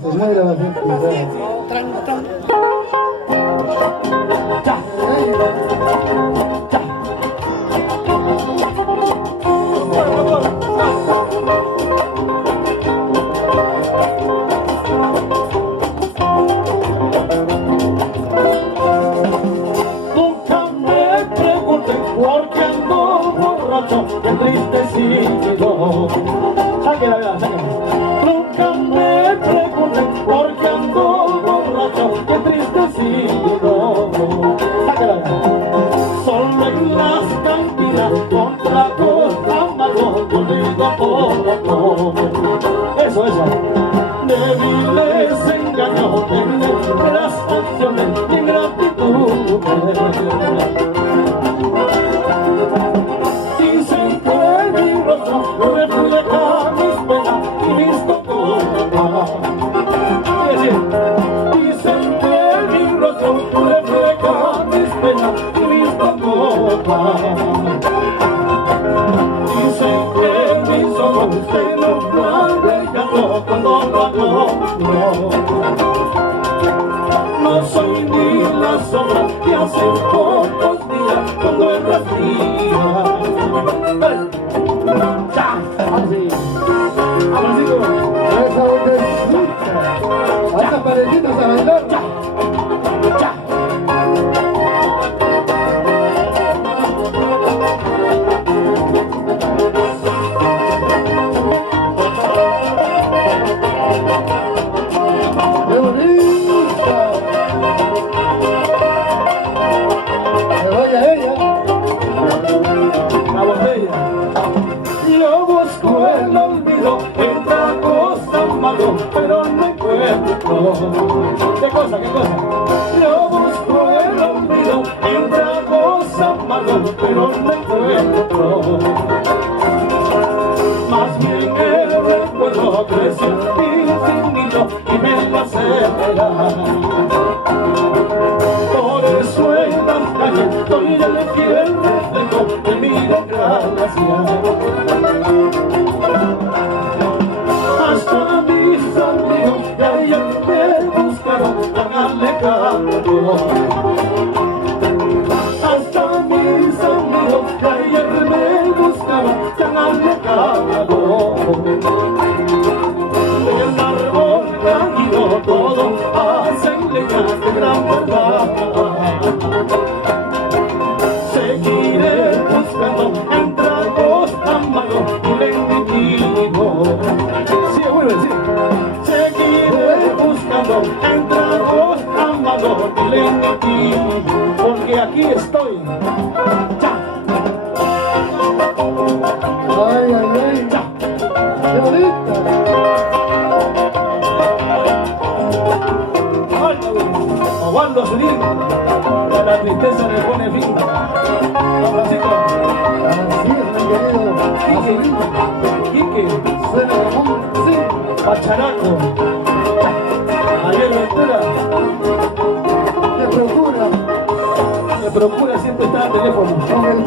Se muere la gente. Nunca me pregunten por qué ando borracho, entristecido. Sáquela, vea, sáquela. Nunca me pregunten por qué ando borracho, entristecido. Sáquela, vea. Solo en las cantinas con tragos amargos yo olvido poco. Eso, eso. Débiles engaños en las canciones de ingratitud. Dicen que mi rostro refleja mis penas y mis congojas. Dicen que mi rostro refleja mis penas y mis congojas. Dicen que mis ojos se nublan de llanto cuando lo adoro. No soy ni la sombra que hace pocos días cuando él respira. ¡Ya! Así. Abracito. Esa botellita. A estas parejitas a bailar. ¡Ya! ¡Ya! ¡Qué bonita! ¡Que vaya ella! La botella. Yo busco el olvido en tragos amargos, pero no encuentro. ¿Qué cosa? ¿Qué cosa? Yo busco el olvido en tragos amargos, pero no encuentro. Más bien el recuerdo crece infinito y me la acelera. Por eso en las calles doy el fiel reflejo de mi desgracia. Hasta mis amigos que ayer me buscaron tan alejados. Hasta mis amigos que ayer me buscaban tan alejados. El árbol caído todo hacen leña de gran verdad. Seguiré buscando en tragos amargos un enemigo. Sí, vuelve, sí. Seguiré buscando en tragos amargos un enemigo. Porque aquí estoy. ¡Ya! ¡Ay, ay, ay! ¡Ya! ¡Qué bonita! Aguando su lírico, a la tristeza le pone fin. Don Francisco, Así es, mi querido. Quique, Suena Ramón. sí, Pacharaco, Ariel Ventura, Te procura. me procura siempre estar al teléfono. Con el